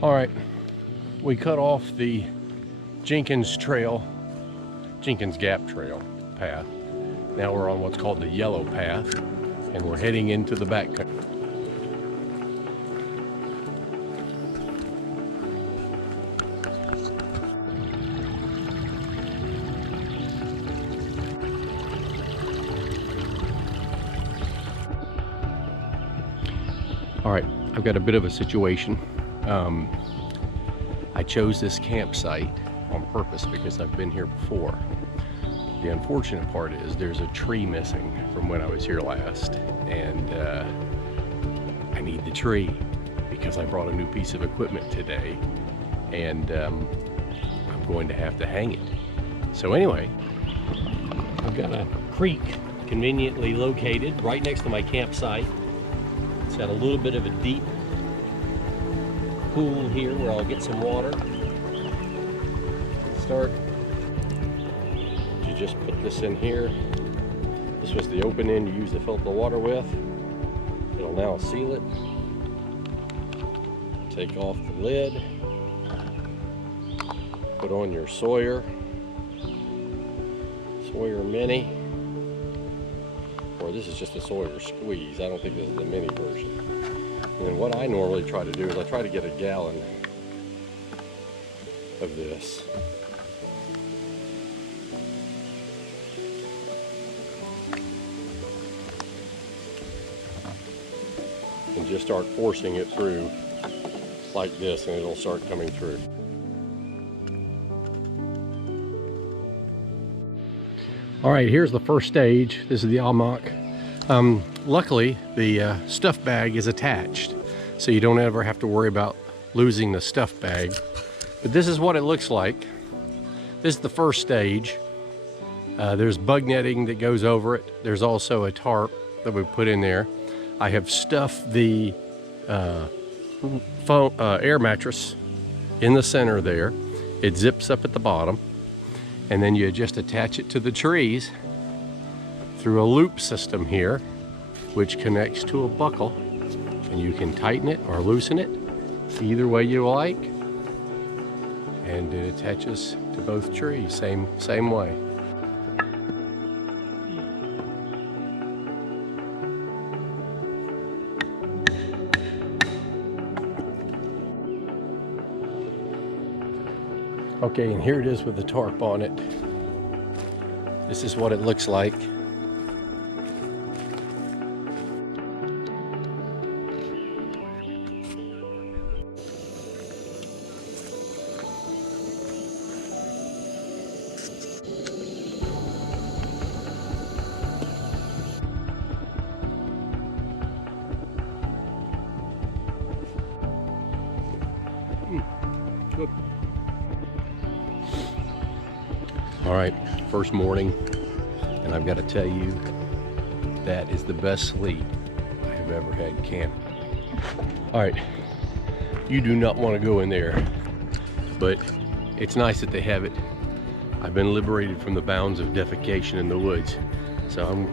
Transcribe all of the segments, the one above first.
All right, we cut off the Jenkins Gap Trail path. Now we're on what's called the yellow path, and we're heading into the back country. All right, I've got a bit of a situation. I chose this campsite on purpose because I've been here before. The unfortunate part is there's a tree missing from when I was here last, and I need the tree because I brought a new piece of equipment today, and I'm going to have to hang it. So anyway, I've got a creek conveniently located right next to my campsite. It's got a little bit of a deep pool here where I'll get some water. Start. You just put this in here. This was the open end you use to fill the water with. It'll now seal it. Take off the lid. Put on your Sawyer Mini. Or this is just a Sawyer Squeeze. I don't think this is the mini version. And then what I normally try to do is I try to get a gallon of this. And just start forcing it through like this, and it'll start coming through. All right, here's the first stage. This is the Amok. Luckily, the stuff bag is attached, so you don't ever have to worry about losing the stuff bag. But this is what it looks like. This is the first stage. There's bug netting that goes over it. There's also a tarp that we put in there. I have stuffed the air mattress in the center there. It zips up at the bottom, and then you just attach it to the trees through a loop system here, which connects to a buckle, and you can tighten it or loosen it either way you like, and it attaches to both trees same way. Okay, and here it is with the tarp on it. This is what it looks like. Good. All right, first morning, and I've got to tell you, that is the best sleep I have ever had camping. All right, you do not want to go in there, but it's nice that they have it. I've been liberated from the bounds of defecation in the woods, so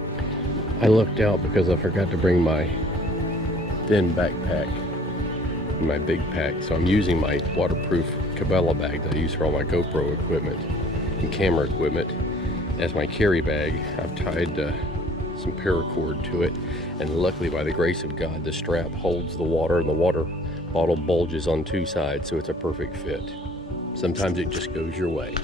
I lucked out because I forgot to bring my thin backpack and my big pack, so I'm using my waterproof Cabela bag that I use for all my GoPro equipment and camera equipment as my carry bag. I've tied some paracord to it, and luckily, by the grace of God, the strap holds the water, and the water bottle bulges on two sides, so it's a perfect fit. Sometimes it just goes your way.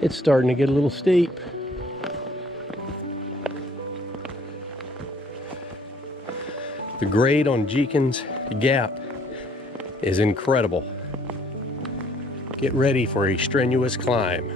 It's starting to get a little steep. The grade on Jenkins Gap is incredible. Get ready for a strenuous climb.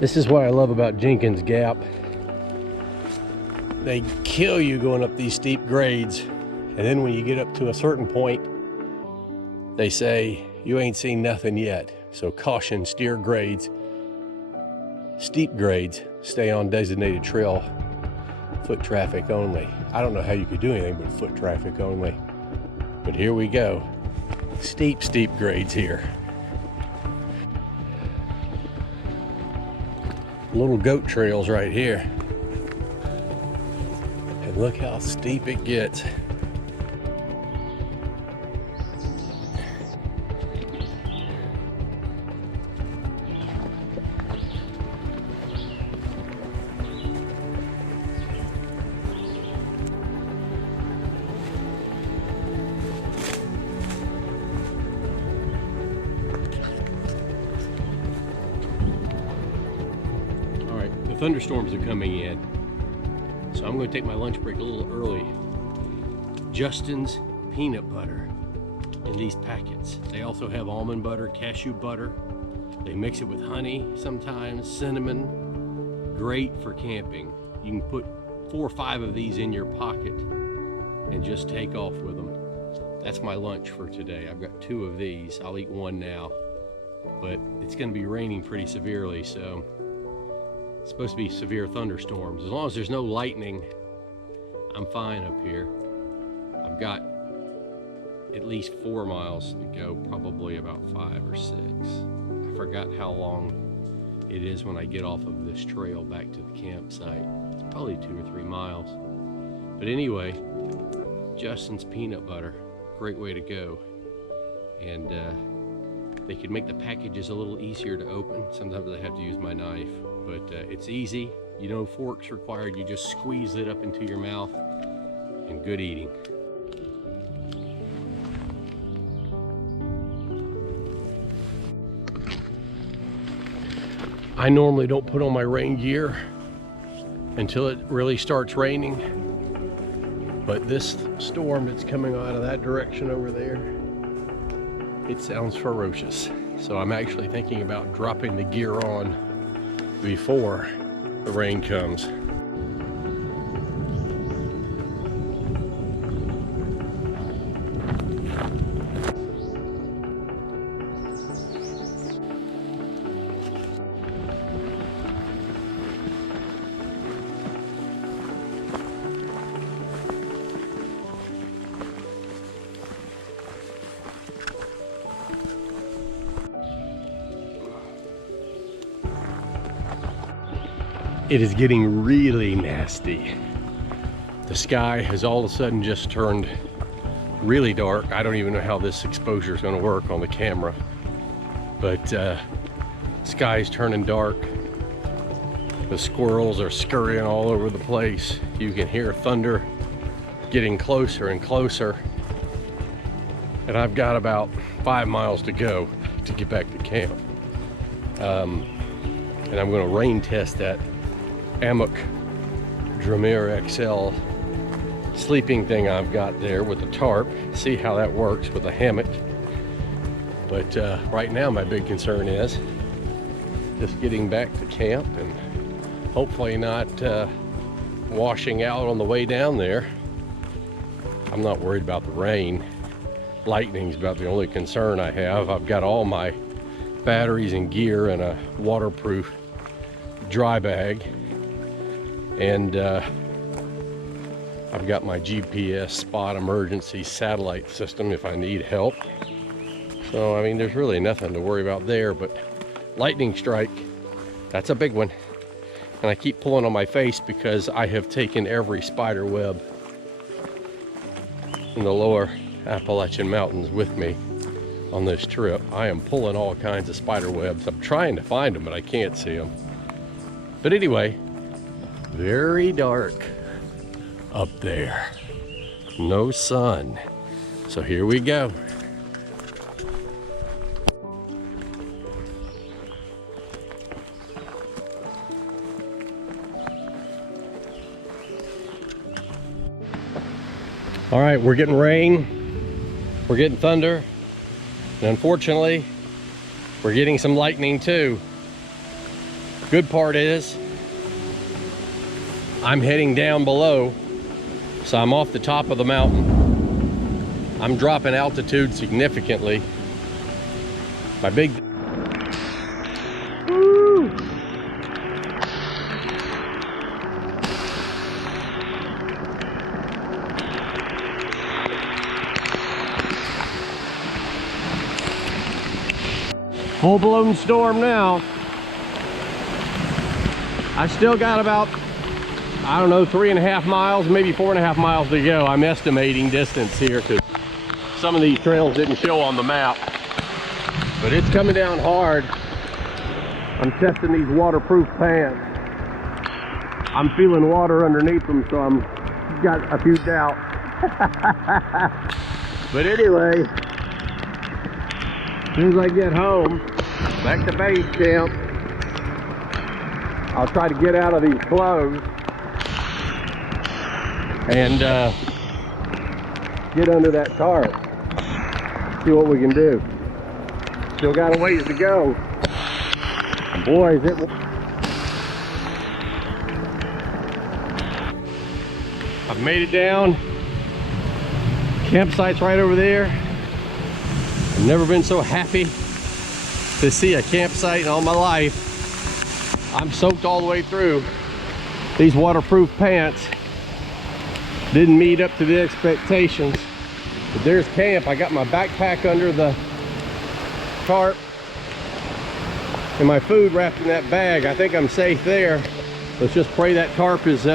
This is what I love about Jenkins Gap. They kill you going up these steep grades, and then when you get up to a certain point, they say, you ain't seen nothing yet. So caution, steer grades, steep grades, stay on designated trail, foot traffic only. I don't know how you could do anything but foot traffic only. But here we go. Steep, steep grades here. Little goat trails right here. And look how steep it gets. Thunderstorms are coming in, so I'm going to take my lunch break a little early. Justin's peanut butter in these packets. They also have almond butter, cashew butter. They mix it with honey sometimes, cinnamon. Great for camping. You can put 4 or 5 of these in your pocket and just take off with them. That's my lunch for today. I've got 2 of these. I'll eat 1 now, but it's going to be raining pretty severely, so it's supposed to be severe thunderstorms. As long as there's no lightning, I'm fine up here. I've got at least 4 miles to go, probably about 5 or 6. I forgot how long it is when I get off of this trail back to the campsite. It's probably 2 or 3 miles. But anyway, Justin's peanut butter, great way to go. And they could make the packages a little easier to open. Sometimes I have to use my knife. But it's easy, you know, forks required. You just squeeze it up into your mouth and good eating. I normally don't put on my rain gear until it really starts raining, but this storm that's coming out of that direction over there, it sounds ferocious. So I'm actually thinking about dropping the gear on before the rain comes. It is getting really nasty. The sky has all of a sudden just turned really dark. I don't even know how this exposure is going to work on the camera, but sky's turning dark. The squirrels are scurrying all over the place. You can hear thunder getting closer and closer. And I've got about 5 miles to go to get back to camp. And I'm going to rain test that Amok Draumr XL sleeping thing I've got there with the tarp, see how that works with a hammock. But right now my big concern is just getting back to camp and hopefully not washing out on the way down there. I'm not worried about the rain. Lightning's about the only concern I have. I've got all my batteries and gear in a waterproof dry bag. And I've got my GPS spot emergency satellite system if I need help. So, I mean, there's really nothing to worry about there, but lightning strike, that's a big one. And I keep pulling on my face because I have taken every spider web in the lower Appalachian Mountains with me on this trip. I am pulling all kinds of spider webs. I'm trying to find them, but I can't see them. But anyway, very dark up there. No sun. So here we go. All right, we're getting rain, we're getting thunder, and unfortunately, we're getting some lightning too. Good part is I'm heading down below, so I'm off the top of the mountain. I'm dropping altitude significantly. My big woo. Full-blown storm now. I still got about, I don't know, 3.5 miles, maybe 4.5 miles to go. I'm estimating distance here because some of these trails didn't show on the map. But it's coming down hard. I'm testing these waterproof pants. I'm feeling water underneath them, so I'm got a few doubts. But anyway, as soon as I get home, back to base camp, I'll try to get out of these clothes and get under that tarp. See what we can do. Still got a ways to go. Boys, I've made it down. Campsite's right over there. I've never been so happy to see a campsite in all my life. I'm soaked all the way through. These waterproof pants didn't meet up to the expectations. But there's camp. I got my backpack under the tarp and my food wrapped in that bag. I think I'm safe there. Let's just pray that tarp is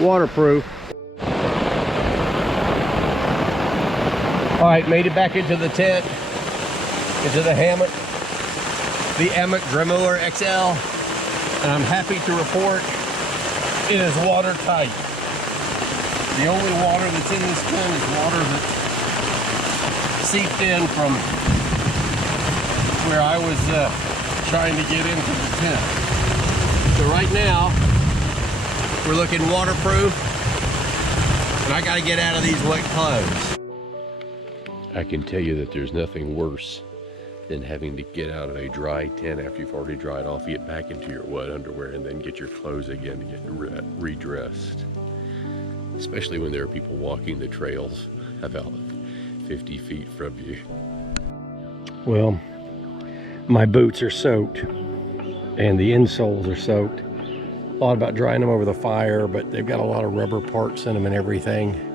waterproof. All right, made it back into the tent, into the hammock, the Amok Draumr XL, and I'm happy to report it is watertight. The only water that's in this tent is water that seeped in from where I was trying to get into the tent. So right now, we're looking waterproof, and I gotta get out of these wet clothes. I can tell you that there's nothing worse than having to get out of a dry tent after you've already dried off, get back into your wet underwear, and then get your clothes again to get redressed. Especially when there are people walking the trails about 50 feet from you. Well, my boots are soaked and the insoles are soaked. Thought about drying them over the fire, but they've got a lot of rubber parts in them and everything.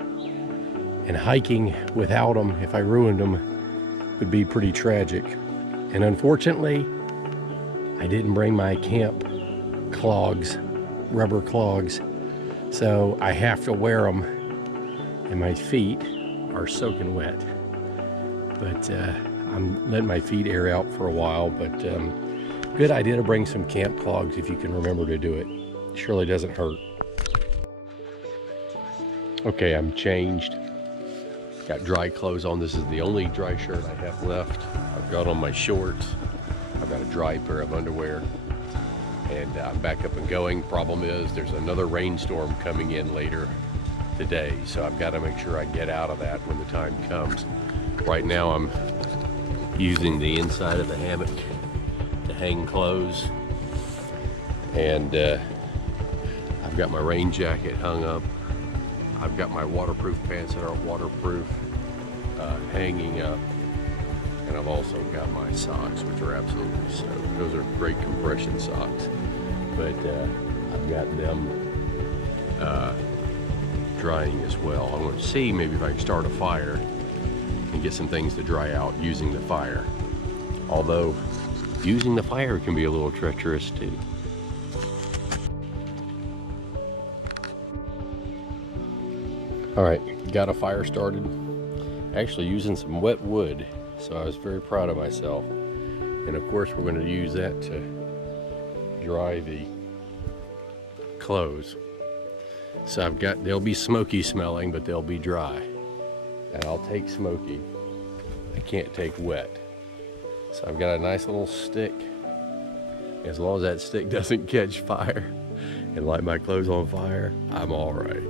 And hiking without them, if I ruined them, would be pretty tragic. And unfortunately, I didn't bring my camp clogs, rubber clogs. So I have to wear them, and my feet are soaking wet. But I'm letting my feet air out for a while, but good idea to bring some camp clogs if you can remember to do it. It surely doesn't hurt. Okay, I'm changed. Got dry clothes on. This is the only dry shirt I have left. I've got on my shorts. I've got a dry pair of underwear. And I'm back up and going. Problem is, there's another rainstorm coming in later today, so I've got to make sure I get out of that when the time comes. Right now, I'm using the inside of the hammock to hang clothes, and I've got my rain jacket hung up. I've got my waterproof pants that aren't waterproof hanging up, and I've also got my socks, which are absolutely soaked. Those are great compression socks. But I've got them drying as well. I want to see maybe if I can start a fire and get some things to dry out using the fire. Although using the fire can be a little treacherous too. All right, got a fire started. Actually using some wet wood, so I was very proud of myself. And of course we're going to use that to dry the clothes. So they'll be smoky smelling, but they'll be dry. And I'll take smoky. I can't take wet. So I've got a nice little stick. As long as that stick doesn't catch fire and light my clothes on fire, I'm all right.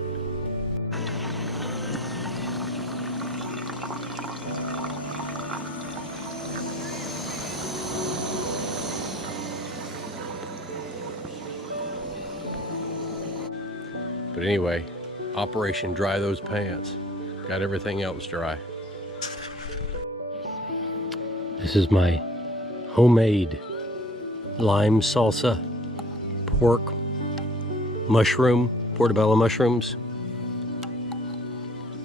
But anyway, Operation Dry Those Pants. Got everything else dry. This is my homemade lime salsa, pork, mushroom, portobello mushrooms,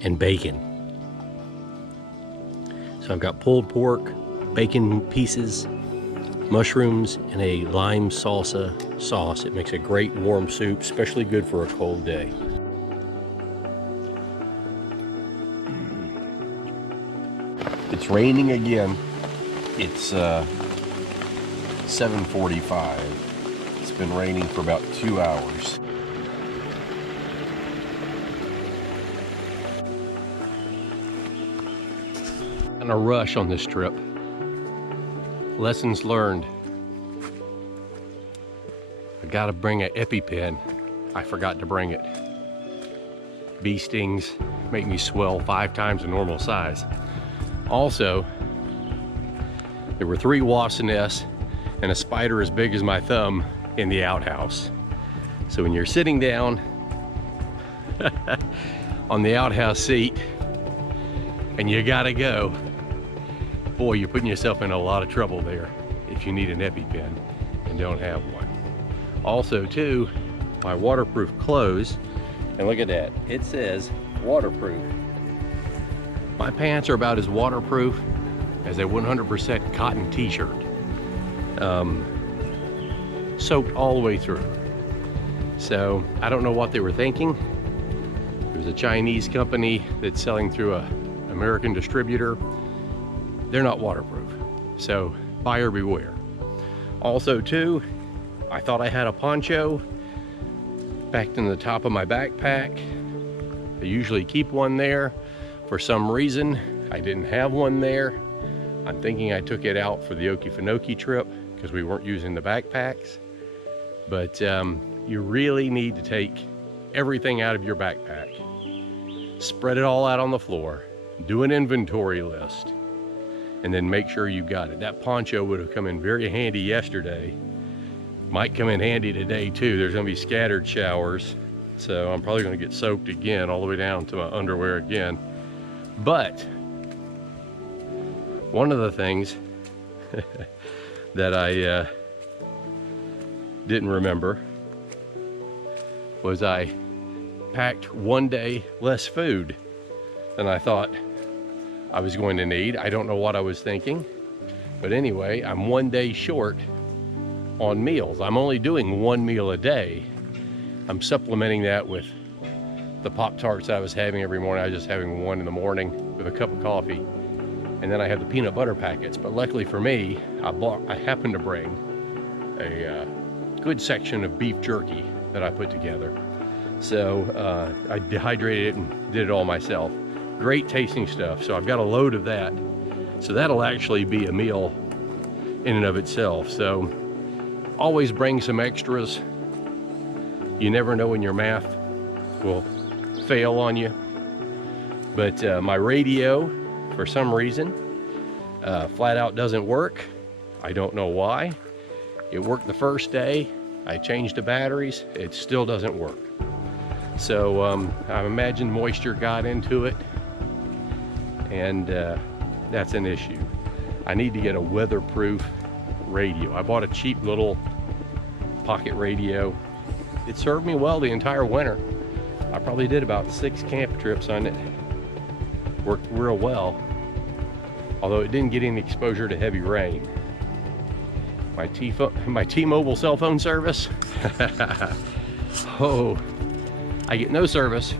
and bacon. So I've got pulled pork, bacon pieces, mushrooms, and a lime salsa sauce. It makes a great warm soup, especially good for a cold day. It's raining again. It's 7:45. It's been raining for about 2 hours. In a rush on this trip. Lessons learned. I gotta bring an EpiPen. I forgot to bring it. Bee stings make me swell 5 times the normal size. Also, there were 3 wasp nests and a spider as big as my thumb in the outhouse. So when you're sitting down on the outhouse seat and you gotta go, boy, you're putting yourself in a lot of trouble there if you need an EpiPen and don't have one. Also too, my waterproof clothes, and look at that, it says waterproof. My pants are about as waterproof as a 100% cotton t-shirt. Soaked all the way through. So I don't know what they were thinking. There's a Chinese company that's selling through an American distributor. They're not waterproof, so buyer beware. Also too, I thought I had a poncho packed in the top of my backpack. I usually keep one there. For some reason, I didn't have one there. I'm thinking I took it out for the Okefenokee trip because we weren't using the backpacks. But you really need to take everything out of your backpack. Spread it all out on the floor. Do an inventory list. And then make sure you got it. That poncho would have come in very handy yesterday. Might come in handy today too. There's gonna be scattered showers. So I'm probably gonna get soaked again all the way down to my underwear again. But one of the things that I didn't remember was I packed 1 day less food than I thought I was going to need. I don't know what I was thinking, but anyway, I'm 1 day short on meals. I'm only doing 1 meal a day. I'm supplementing that with the Pop-Tarts I was having every morning. I was just having one in the morning with a cup of coffee, and then I have the peanut butter packets. But luckily for me, I happened to bring a good section of beef jerky that I put together. So I dehydrated it and did it all myself. Great tasting stuff. So I've got a load of that. So that'll actually be a meal in and of itself. So always bring some extras. You never know when your math will fail on you. But my radio, for some reason, flat out doesn't work. I don't know why. It worked the first day. I changed the batteries. It still doesn't work. So I imagine moisture got into it, and that's an issue. I need to get a weatherproof radio. I bought a cheap little pocket radio. It served me well the entire winter. I probably did about 6 camp trips on it. Worked real well, although it didn't get any exposure to heavy rain. My T-Mobile cell phone service, oh, I get no service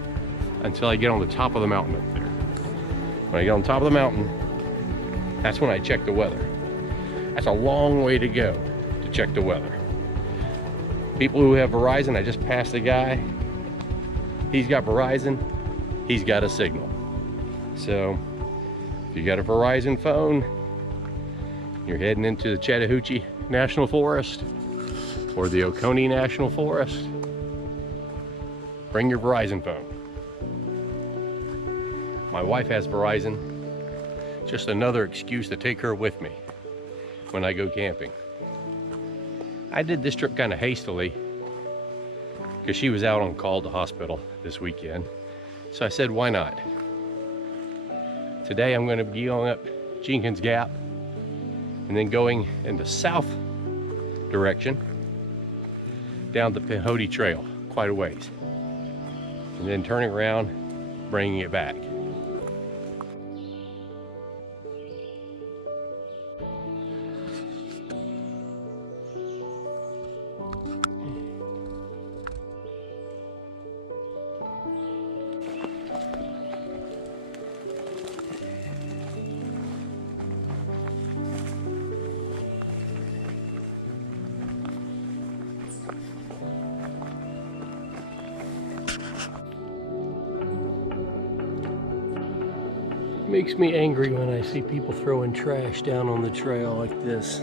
until I get on the top of the mountain up there. When I get on top of the mountain, that's when I check the weather. That's a long way to go to check the weather. People who have Verizon, I just passed a guy. He's got Verizon, he's got a signal. So if you got a Verizon phone, you're heading into the Chattahoochee National Forest or the Oconee National Forest, bring your Verizon phone. My wife has Verizon. Just another excuse to take her with me when I go camping. I did this trip kind of hastily because she was out on call to hospital this weekend. So I said, why not? Today I'm going to be going up Jenkins Gap and then going in the south direction down the Pinhoti Trail, quite a ways, and then turning around, bringing it back. Makes me angry when I see people throwing trash down on the trail like this.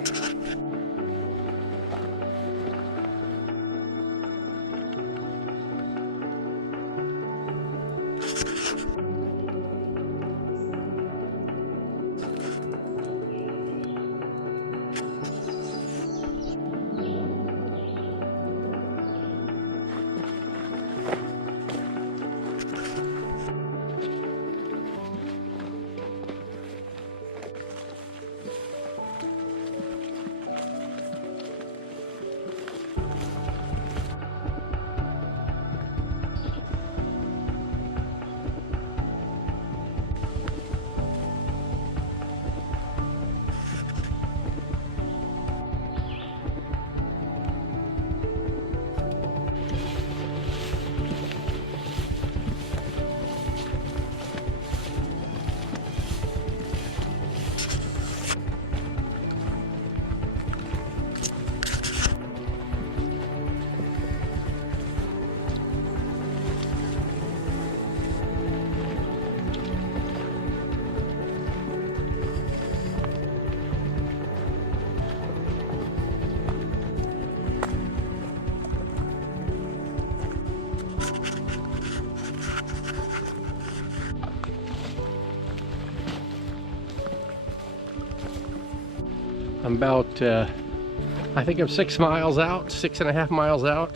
I'm about, I think I'm 6 miles out, 6.5 miles out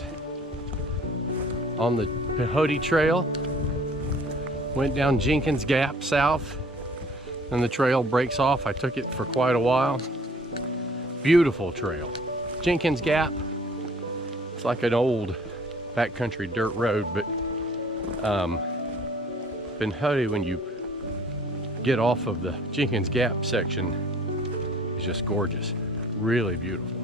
on the Pinhoti Trail. Went down Jenkins Gap south, and the trail breaks off. I took it for quite a while. Beautiful trail. Jenkins Gap, it's like an old backcountry dirt road, but Pinhoti, when you get off of the Jenkins Gap section, is just gorgeous, really beautiful.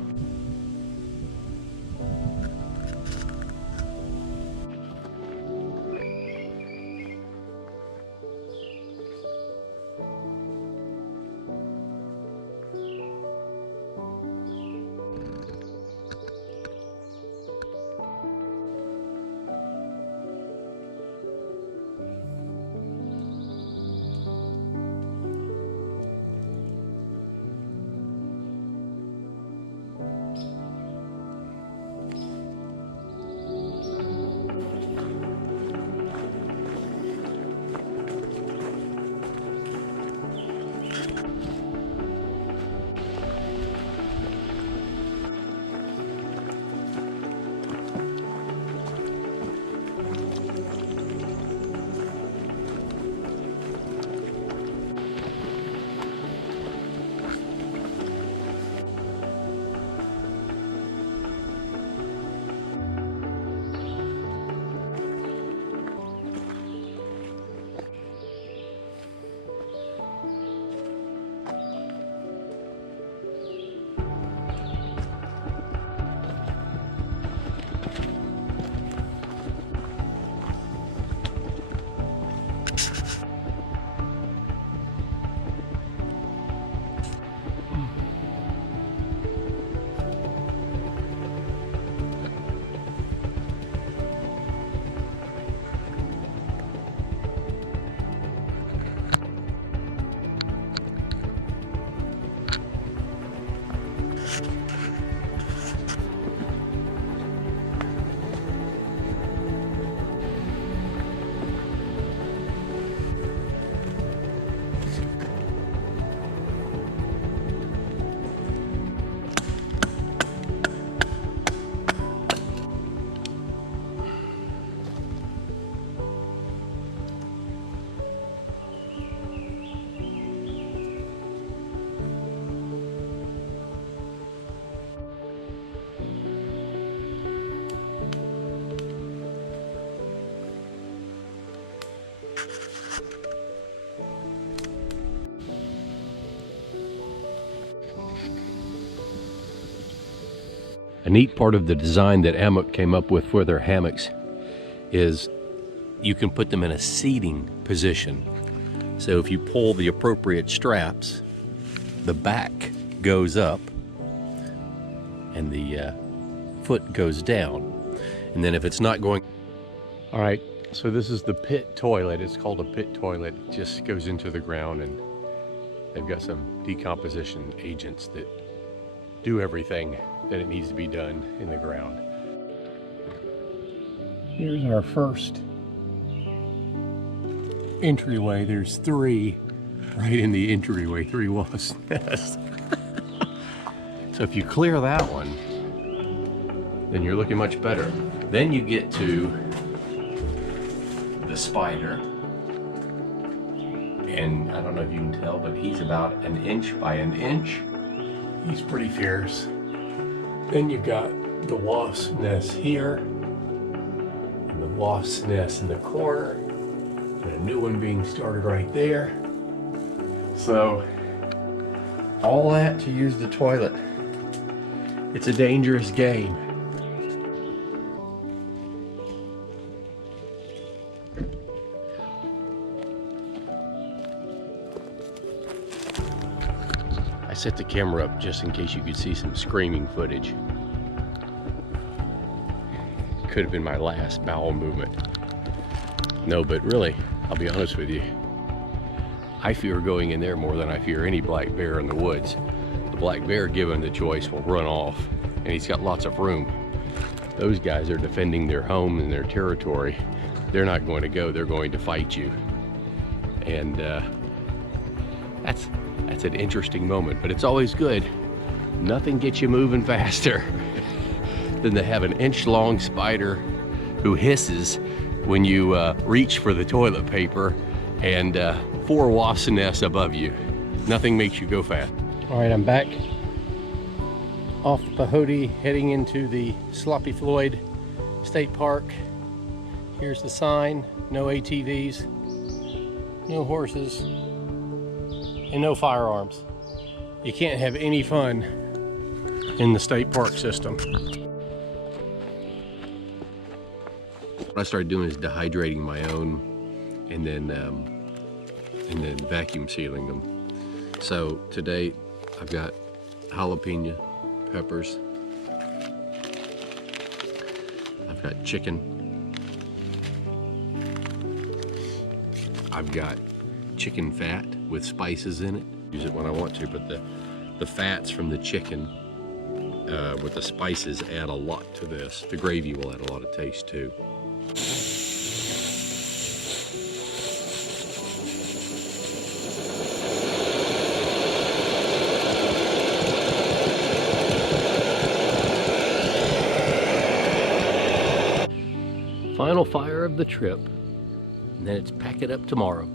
A neat part of the design that Amok came up with for their hammocks is you can put them in a seating position. So if you pull the appropriate straps, the back goes up and the foot goes down. And then if it's not going... All right, so this is the pit toilet. It's called a pit toilet. It just goes into the ground, and they've got some decomposition agents that do everything that it needs to be done in the ground. Here's our first entryway. There's 3 right in the entryway, 3 wasp nests. So if you clear that one, then you're looking much better. Then you get to the spider. And I don't know if you can tell, but he's about 1 inch by 1 inch. He's pretty fierce. Then you've got the wasp nest here, and the wasp nest in the corner, and a new one being started right there. So, all that to use the toilet. It's a dangerous game. I set the camera up just in case you could see some screaming footage. Could have been my last bowel movement. No, but really, I'll be honest with you, I fear going in there more than I fear any black bear in the woods. The black bear, given the choice, will run off, and he's got lots of room. Those guys are defending their home and their territory. They're not going to go, they're going to fight you. And that's an interesting moment, but it's always good. Nothing gets you moving faster than to have an inch-long spider who hisses when you reach for the toilet paper and 4 wasp nests above you. Nothing makes you go fast. All right, I'm back off Pinhoti, heading into the Sloppy Floyd State Park. Here's the sign: no ATVs, no horses, and no firearms. You can't have any fun in the state park system. What I started doing is dehydrating my own and then vacuum sealing them. So today I've got jalapeno peppers. I've got chicken. I've got chicken fat with spices in it. Use it when I want to, but the fats from the chicken with the spices add a lot to this. The gravy will add a lot of taste too. Final fire of the trip, and then it's pack it up tomorrow.